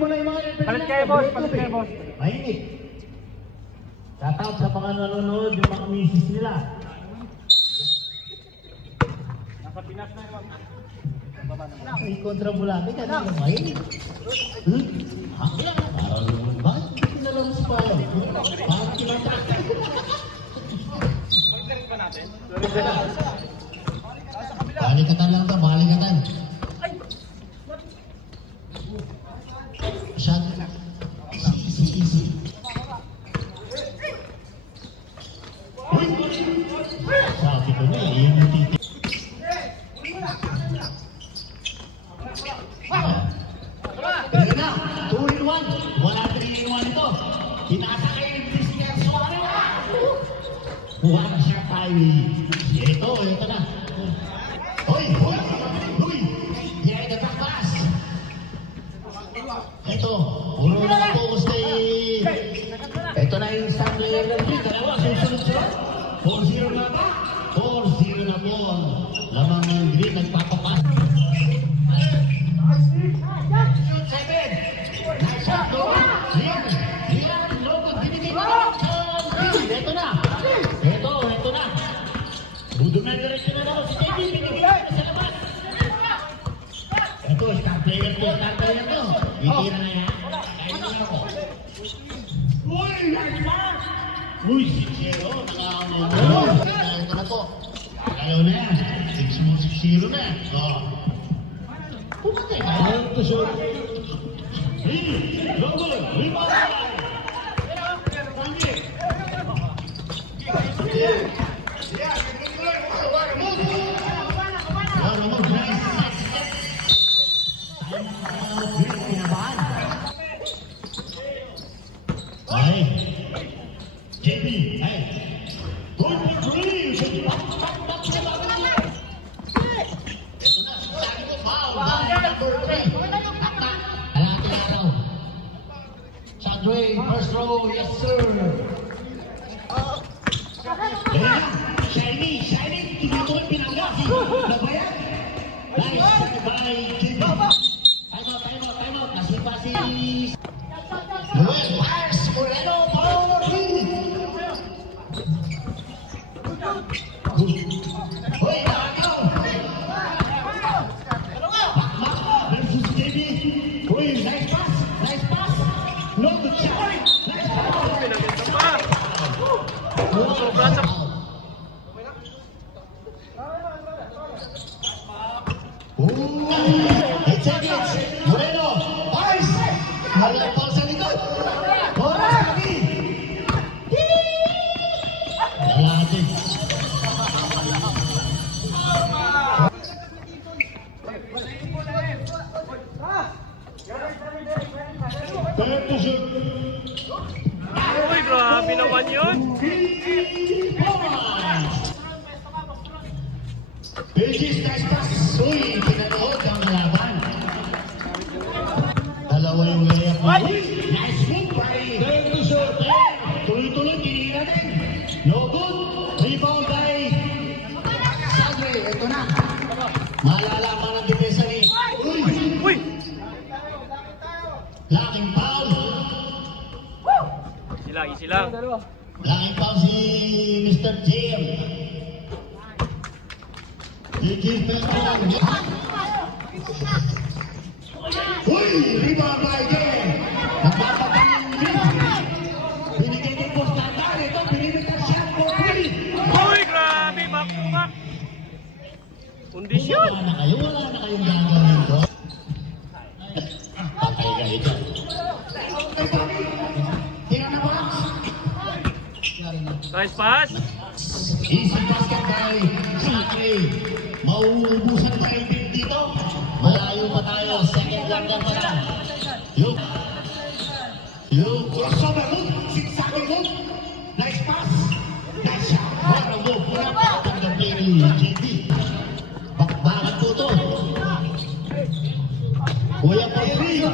mo na yung mga referee. Palit kayo, boss. Palit kayo, boss. Mainit. Shoutout sa mga nanonood, yung mga misis nila. Nasa Pinas na yun. Ay, kontra bulate ka na. Mainit. Bakit hindi pinalaro si Paolo? Bakit kinatake? Mag-direct ba natin? Balikatan lang ito, balikatan. Shot. Easy. Sabi ko na, yun yung titi. Tignan na, 2-in-1. Wala 3-in-1 ito. Tinasa kayo yung Christian Suarez. Buha na siya tayo. Ito na. Hoy! Yeah, the back pass. Ito, puro na focus kay... Ito na yung star player ng team. Dalawa, susunod-sunod. 4-0 na ba? 4-0 na po. Lamang ng green, nagpapapas. Shoot, 7. Nice shot, no? Rian, logod, binigay. Ito na. Ito na. Budungan direksyon na ako. Si JB, binigay sa labas. Ito, star player to. Itira na yan. Uy, nice pass! Uy, 6-0. Ito na po. Ayaw na yan. 6-0 na. Pumatay ka. Ayaw to shoot. Logol. Rebound. JB, good for three. Back. Ito na, sabi ko, foul. Number 3. Kalating araw. Chandre, first row, yes sir. Shiny. Tumutulog pinangga. Nabayan. Nice by JB. Time out. Nasipa si... Noel, Mars, Moreno, power 3. Hoy, nakakaw! Bakmak versus JB. Hoy, nice pass! No, good shot! Nice pass! Sobrang sa... It's against Moreno! Mars! Malapal sa likod! Boras lagi! Lalaki! Uy, grabe naman yun. Beijing nice pass. Uy, pinanood ang laban. Dalawa yung layup mo. Nice move by Bertushot. Tuloy-tuloy, tinira din. No good. Rebound by Sadre. Ito na. Malalaman ang depensa ni... Uy! Laking foul. Easy lang. Laking foul si Mr. Jim. Gigi Pelton. Uy! Rebound by Jim. Nagpapatayin yung Jim. Binigay din po standard. Ito, binibigay siya po. Uy, grabe. Back. Kondisyon. Wala na kayong gagawin ko. Patay kayo dyan. Tira na ba? Nice pass. Easy basket by Sadre. Mauubusan pa yung team dito. Malayo pa tayo. Second lang pa lang. Yung crossover move. Zigzagging move. Nice pass. Nice shot. What a move. Wala pa itong the play ni JB. Bakbakan po ito. Kuya pa rin.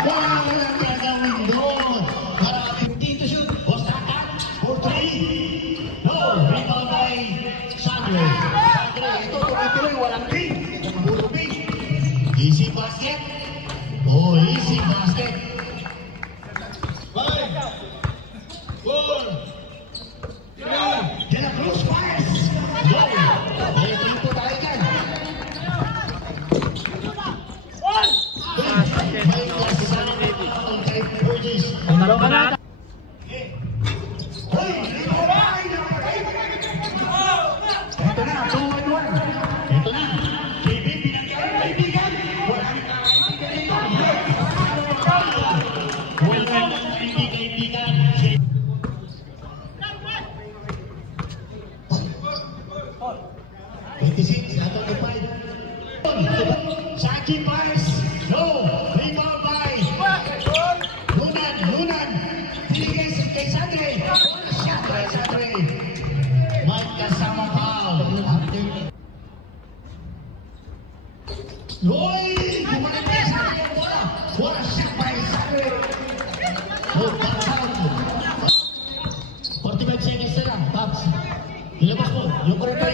Walang gagawin doon. Maraming dito shoot. Ostrakan. 4-3. No. Rebound by Sadre. Ito tuloy-tuloy. Walang pin. Puro pin. Easy basket. Oh, easy basket. 5, 4, 3, De La Cruz fires. Go. May tempo tayo dyan. May kasama ang kay Burgess. Taro ka na. Hoy! Ito na, 2-1. Ito na. KB, pinagkailan kaibigan. Wala rin kaibigan dito. Welcome, kaibigan. 26, atau 25. Saki Pais. No. Rebound by Lunan. Tigay kay Sadre. Shot by Sadre. Magkasama foul. Hoy! Gumalit kay Sadre ang bola. Bola shot by Sadre. Oh, foul. 45 seconds na lang. Babs. Ilabas mo. Yung corner.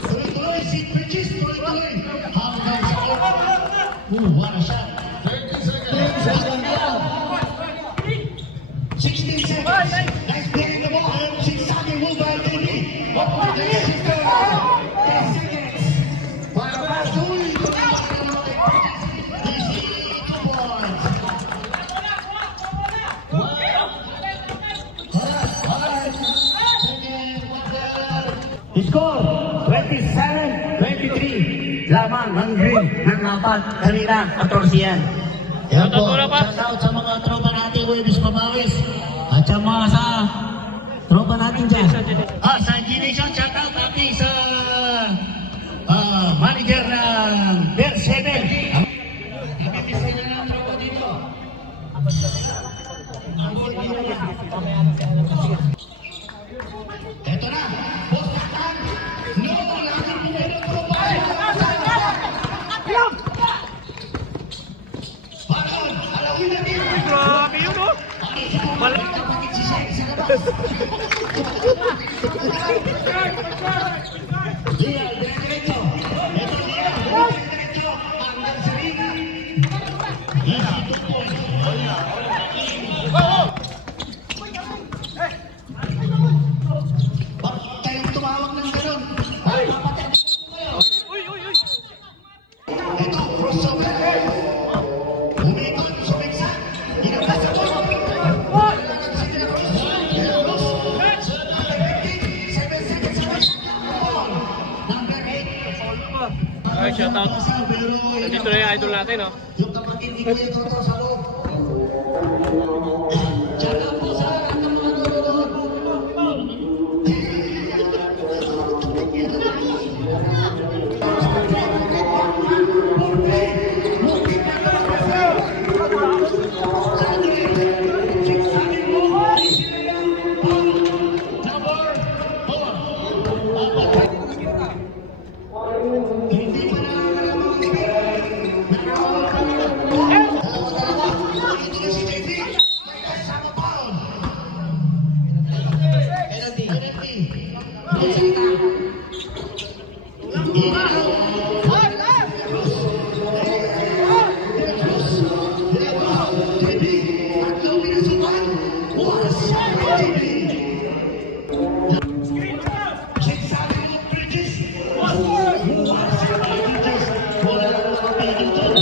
Tuloy-tuloy. Si Bridges. Tuloy-tuloy. Hanggang sa what a shot. 30 seconds. 16 seconds. Nice play in the ball. Sagi will by KB. 10 seconds. Para Basui. Easy 2 points. Score 27-23. Lamang ng green ng apat kanina 14 yan. Yan po, shout out sa mga tropa natin Webis Pabawis at sa mga sa tropa natin dyan. Sa G-Nation, shout out natin sa manager ng Bear 7. Nabibis nila ng tropa dito. Ito na, boss Tatan. No, lagi pinero tropa. Baron, alawin natin. Grabe yun, oh. Malaki. Kapatid si Shek sa labas. Lial, diretso. Ito Lial, diretso. Hanggang sa ring. Easy 2 points. Bakit kayong tumawag ng ganun? Ay, papatid kayo. Uy. Ito, crossover. Umikot, sumiksa. Ginabas sa ball. Kailangan sa De La Cruz. De La Cruz. Number 15, 7 seconds away. Ball. Number 8. Ay, shout out. Nandito na yung idol natin, oh. Yung kapatid ni Kuya Toto sa loob. Shout out po sa lahat ng mga nanonood. Hindi pa nakakalaman ang ibig. Dalawa. Ito na si JD. May kasama foul. Penalty. May salita. JD. Tatlo pinasukan. Bukas. JD. Sinasabi mo, Bridges. Bukas. Bridges. Wala lang nakapigil dyan.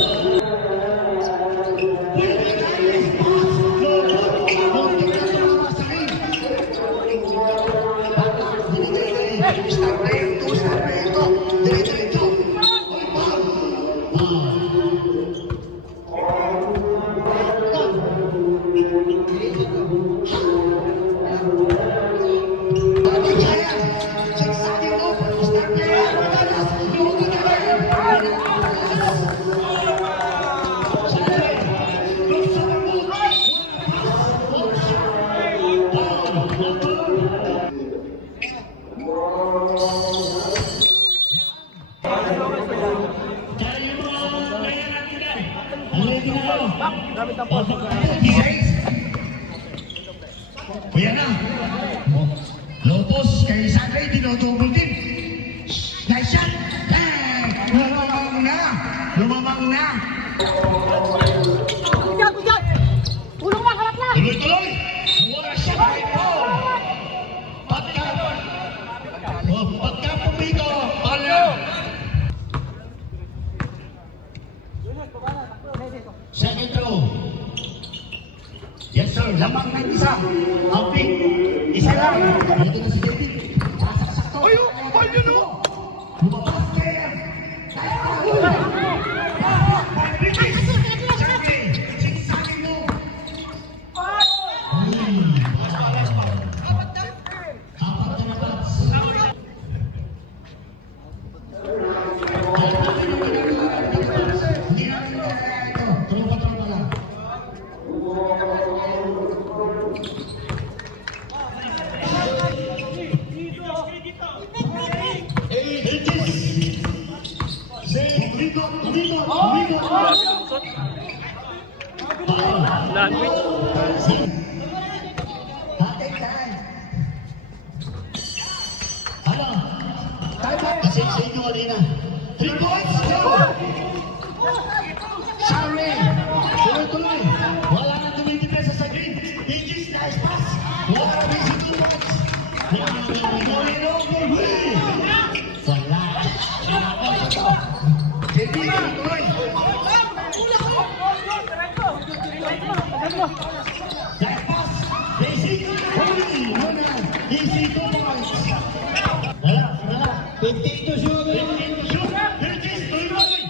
Ayan na. Lopos kay Sadre, dinodouble team. Nice shot. Bang! Nalawang na. Lumamang na. Gujat, gujat! Tulong lang, harap lang! Tuloy-tuloy. Wala siya kay Paul. Pagka pumito, pala. Second row. Yes sir, lamang ng isa. Ang pick. Isa lang. Ito na si David. Sakto. Ay, ball yun oh! Lumabas Kem. Sigsagin mo. Apat na bats. Hindi namin kaya ito. Tropa-tropa lang. Landwin. Kasi sa inyo kanina. 3 points! Shari! Tuloy-tuloy! Wala na tumitipesa sa green. Aegis, nice pass! Wala na basic 2 points! Wala! Hindi, tuloy! Nice pass! Basic! Wala! Easy 2 points! Wala! 15 to shoot! 15 to shoot! Aegis, tuloy-tuloy!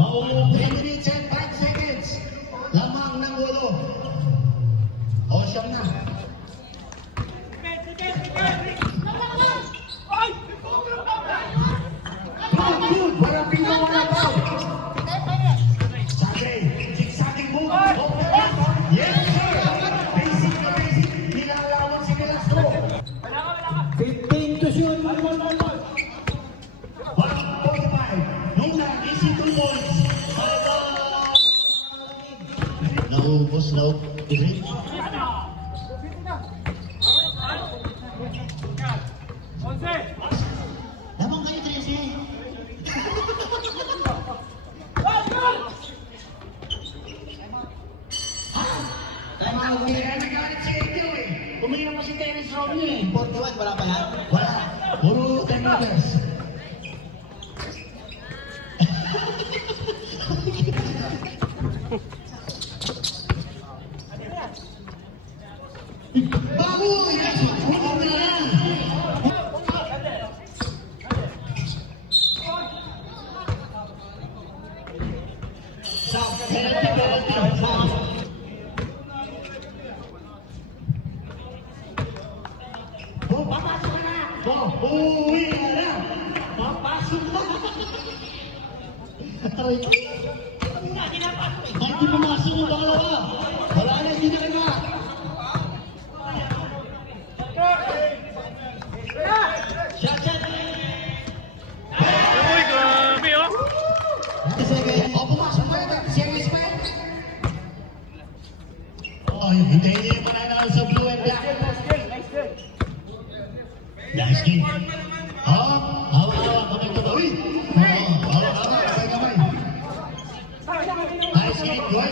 Mau 3 minutes and 5 seconds. Lamang ng ulo. O, siyam na. Good. Walang pinto, walang foul. Sabi, sigsaging move. Yes, sir. Basic na basic. Nilalawan si Velasco. 15 to shoot. Walang 45. Luna, easy 2 points. Naubos na. Lamang kayo, Tracy. Tama, kaya nagalit si Edo eh. Umiyak pa si Dennis Romney eh. 41, wala pa yan? Wala. Puro 10 meters. Bago! Yes! Huwag na yan! Oh, papasok ka na! Oh, uuwi ka na! Papasok na! Aray ko! Bakit di pumasok yung dalawa? Wala na, hindi na na! Shot, shot! Uy, grabe oh! Oh, pumasok pa yun! Serious pa yun! Oh, hindi niya yung mananalo sa blue and black. Nice game. Hawak-hawak kamay ko ba? Uy! Hawak-hawak kamay kamay. Nice game, boys.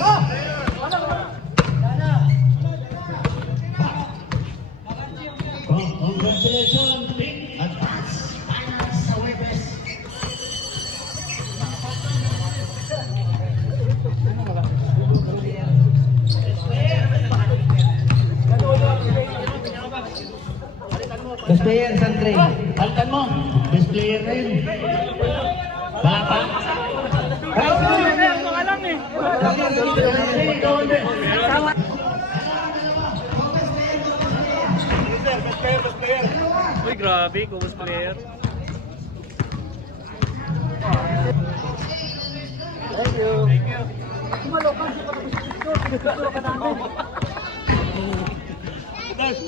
Oh, congratulations, Big Advance Finance sa Webes. Best player, Santre. Palitan mo. Best player na yun. Wala pa? Ito ka lang eh! Ikaw, hindi. Uy, grabe, kubos player. Thank you. Thank you. Kumalo ka, hindi ka na gusto. Pinagpapalo ka namin. Guys,